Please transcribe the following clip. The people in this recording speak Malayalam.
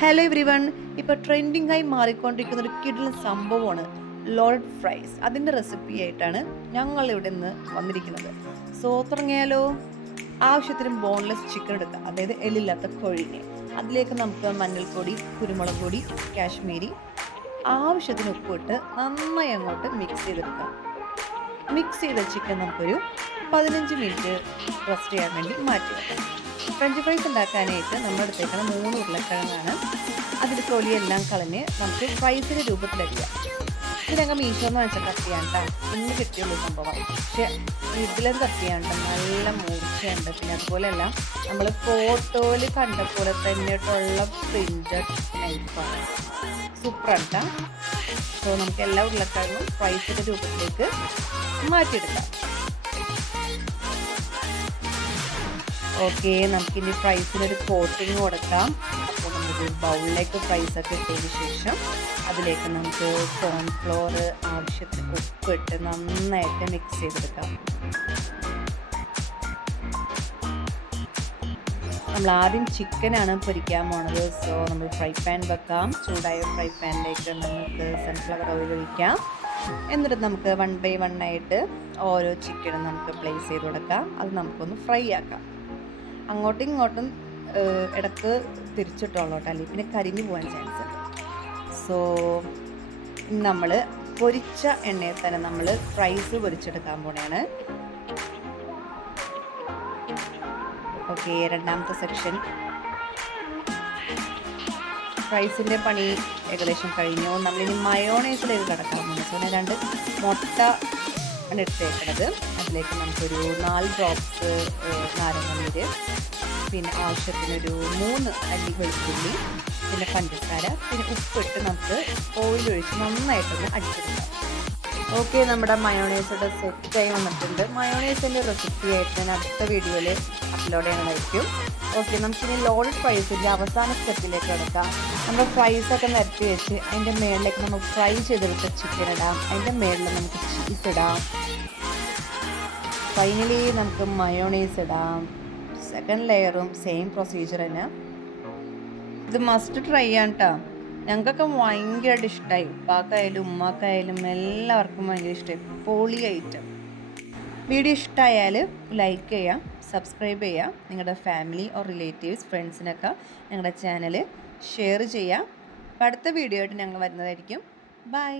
Hello every one. ഇപ്പോൾ ട്രെൻഡിങ് ആയി മാറിക്കൊണ്ടിരിക്കുന്ന ഒരു കിടിലൻ സംഭവമാണ് ലോഡഡ് ഫ്രൈസ്. അതിൻ്റെ റെസിപ്പി ആയിട്ടാണ് ഞങ്ങൾ ഇവിടെ നിന്ന് വന്നിരിക്കുന്നത്. സോ തുടങ്ങിയാലോ. ആവശ്യത്തിന് ബോൺലെസ് ചിക്കൻ എടുക്കുക, അതായത് എല്ലില്ലാത്ത കോഴിനെ. അതിലേക്ക് നമുക്ക് മഞ്ഞൾപ്പൊടി, കുരുമുളക് പൊടി, കാശ്മീരി, ആവശ്യത്തിന് ഉപ്പിട്ട് നന്നായി അങ്ങോട്ട് മിക്സ് ചെയ്തെടുക്കാം. മിക്സ് ചെയ്ത ചിക്കൻ നമുക്കൊരു 15 മിനിറ്റ് റെസ്റ്റ് ചെയ്യാൻ വേണ്ടി മാറ്റി വെക്കാം. ഫ്രഞ്ച് ഫ്രൈസ് ഉണ്ടാക്കാനായിട്ട് നമ്മൾ എടുത്തേക്കുന്ന 3 ഉരുളക്കിഴങ്ങാണ്. അതിൽ തൊലിയെല്ലാം കളഞ്ഞ് നമുക്ക് ഫ്രൈസിൻ്റെ രൂപത്തിലരിയാം. ഇതിനകം മീശോന്ന് വെച്ചാൽ കട്ട് ചെയ്യാൻ കേട്ടോ, ഇന്ന് കിട്ടിയുള്ള സംഭവം. പക്ഷെ ഇതിലത് കട്ട് ചെയ്യാണ്ട് നല്ല മൂർച്ചയുണ്ട്. പിന്നെ അതുപോലെയല്ല, നമ്മൾ ഫോട്ടോയിൽ കണ്ട പോലെ തന്നെയായിട്ടുള്ള പ്രിൻ്റഡ് നൈഫാണ്. സൂപ്പറാണ് കേട്ടോ. സോ നമുക്ക് എല്ലാ ഉരുളക്കിഴങ്ങും ഫ്രൈസിൻ്റെ രൂപത്തിലേക്ക് മാറ്റിയെടുക്കാം. ഓക്കെ, നമുക്കിനി ഫ്രൈസിനൊരു കോട്ടിങ് കൊടുക്കാം. അപ്പോൾ നമുക്ക് ബൗളിലേക്ക് ഫ്രൈസൊക്കെ ഇട്ടതിന് ശേഷം അതിലേക്ക് നമുക്ക് കോൺഫ്ലോർ, ആവശ്യത്തിന് ഉപ്പിട്ട് നന്നായിട്ട് മിക്സ് ചെയ്തെടുക്കാം. നമ്മൾ ആദ്യം ചിക്കനാണ് പൊരിക്കാൻ പോണത്. സോ നമ്മൾ ഫ്രൈ പാൻ വെക്കാം. ചൂടായ ഫ്രൈ പാനിലേക്ക് നമുക്ക് സൺഫ്ലവർ ഓയിൽ ഒഴിക്കാം. എന്നിട്ട് നമുക്ക് 1 by 1 ആയിട്ട് ഓരോ ചിക്കനും നമുക്ക് പ്ലേസ് ചെയ്ത് കൊടുക്കാം. അത് നമുക്കൊന്ന് ഫ്രൈ ആക്കാം. അങ്ങോട്ടും ഇങ്ങോട്ടും ഇടക്ക് തിരിച്ചിട്ടോളൂ കേട്ടോ, അല്ലെങ്കിൽ പിന്നെ കരിഞ്ഞു പോകാൻ ചാൻസ് ഉണ്ട്. സോ നമ്മൾ പൊരിച്ച എണ്ണയിൽ തന്നെ നമ്മൾ ഫ്രൈസ് പൊരിച്ചെടുക്കാൻ പോണെയാണ്. ഓക്കെ, രണ്ടാമത്തെ സെക്ഷൻ ഫ്രൈസിൻ്റെ പണി ഏകദേശം കഴിഞ്ഞു. നമ്മളിനി മയോണൈസിലേക്ക് കിടക്കാൻ പോകുന്നു. സോ ഞാൻ 2 മുട്ട ആണ് എടുത്തേക്കുന്നത്. അതിലേക്ക് നമുക്കൊരു 4 ഡ്രോപ്സ് നാരങ്ങ, പിന്നെ ആവശ്യത്തിനൊരു 3 അല്ലി വെളുത്തുള്ളി, പിന്നെ പഞ്ചസാര, പിന്നെ ഉപ്പിട്ട് നമുക്ക് ഓയിൽ ഒഴിച്ച് നന്നായിട്ടൊന്ന് അടിച്ചെടുക്കാം. ഓക്കെ, നമ്മുടെ മയോണൈസിൻ്റെ സെറ്റായി വന്നിട്ടുണ്ട്. മയോണൈസിൻ്റെ റെസിപ്പി ആയിട്ട് ഞാൻ അടുത്ത വീഡിയോയിൽ അപ്ലോഡ് ചെയ്യണമായിരിക്കും. ഓക്കെ, നമുക്കിനി ലോഡഡ് ഫ്രൈസിൻ്റെ അവസാന സ്റ്റെപ്പിലേക്ക് കിടക്കാം. നമ്മൾ ഫ്രൈസൊക്കെ നിരത്തി വെച്ച് അതിൻ്റെ മുകളിലേക്ക് നമ്മൾ ഫ്രൈ ചെയ്തെടുത്ത ചിക്കൻ ഇടാം. അതിൻ്റെ മുകളിൽ നമുക്ക് ചീസ് ഇടാം. ഫൈനലി നമുക്ക് മയോണൈസ് ഇടാം. സെക്കൻഡ് ലെയറും സെയിം പ്രൊസീജിയർ തന്നെ. ഇത് മസ്റ്റ് ട്രൈ ചെയ്യാൻ കേട്ടോ. ഞങ്ങൾക്കൊക്കെ ഭയങ്കരമായിട്ട് ഇഷ്ടമായി. ഉപ്പാക്കായാലും ഉമ്മാക്കായാലും എല്ലാവർക്കും ഭയങ്കര ഇഷ്ടമായി. പൊളി ഐറ്റം. വീഡിയോ ഇഷ്ടമായാൽ ലൈക്ക് ചെയ്യുക, സബ്സ്ക്രൈബ് ചെയ്യുക. നിങ്ങളുടെ ഫാമിലി ഓർ റിലേറ്റീവ്സ്, ഫ്രണ്ട്സിനൊക്കെ ഞങ്ങളുടെ ചാനൽ ഷെയർ ചെയ്യുക. അടുത്ത വീഡിയോ ആയിട്ട് ഞങ്ങൾ വരുന്നതായിരിക്കും. ബൈ.